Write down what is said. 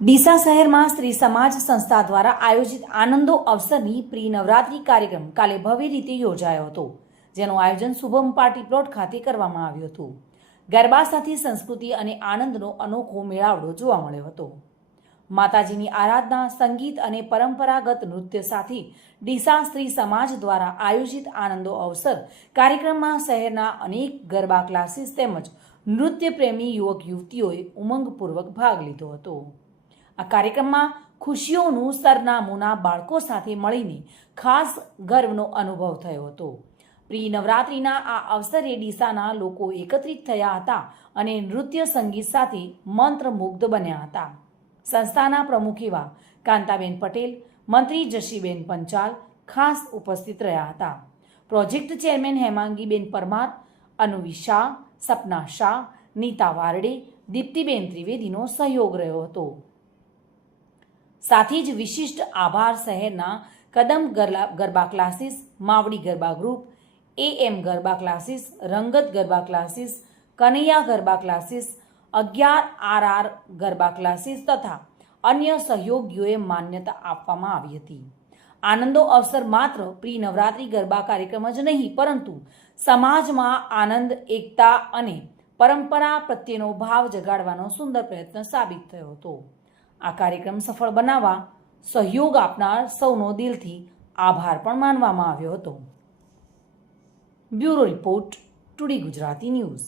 ડીસા શહેરમાં સ્ત્રી સમાજ સંસ્થા દ્વારા આયોજિત આનંદો અવસરની પ્રી નવરાત્રી કાર્યક્રમ કાલે ભવ્ય રીતે યોજાયો હતો, જેનું આયોજન શુભમ પાર્ટી પ્લોટ ખાતે કરવામાં આવ્યું હતું. ગરબા સાથે સંસ્કૃતિ અને આનંદનો અનોખો મેળાવડો જોવા મળ્યો હતો. માતાજીની આરાધના, સંગીત અને પરંપરાગત નૃત્ય સાથે ડીસા સ્ત્રી સમાજ દ્વારા આયોજિત આનંદો અવસર કાર્યક્રમમાં શહેરના અનેક ગરબા ક્લાસીસ તેમજ નૃત્ય પ્રેમી યુવક યુવતીઓએ ઉમંગપૂર્વક ભાગ લીધો હતો. આ કાર્યક્રમમાં ખુશીઓનું સરનામુંના બાળકો સાથે મળીને ખાસ ગર્વનો અનુભવ થયો હતો. પ્રી નવરાત્રિના આ અવસરે ડીસાના લોકો એકત્રિત થયા હતા અને નૃત્ય સંગીત સાથે મંત્રમુગ્ધ બન્યા હતા. સંસ્થાના પ્રમુખ એવા કાંતાબેન પટેલ, મંત્રી જશીબેન પંચાલ ખાસ ઉપસ્થિત રહ્યા હતા. પ્રોજેક્ટ ચેરમેન હેમાંગીબેન પરમાર, અનુવી શાહ, સપના શાહ, નીતા વારડે, દીપ્તિબેન ત્રિવેદીનો સહયોગ રહ્યો હતો. સાથે જ વિશિષ્ટ આભાર શહેરના Kadam garba classes, Mavdi garba group, AM garba classes, Rangat garba classes, Kanaiya garba classes, અગિયાર આર આર ગરબા ક્લાસીસ તથા અન્ય સહયોગીઓએ માન્યતા આપવામાં આવી હતી. આનંદો અવસર માત્ર પ્રી નવરાત્રિ ગરબા કાર્યક્રમ જ નહીં, પરંતુ સમાજમાં આનંદ, એકતા અને પરંપરા પ્રત્યેનો ભાવ જગાડવાનો સુંદર પ્રયત્ન સાબિત થયો હતો. આ કાર્યક્રમ સફળ બનાવવા સહયોગ આપનાર સૌનો દિલથી આભાર પણ માનવામાં આવ્યો હતો. Bureau report today Gujarati news.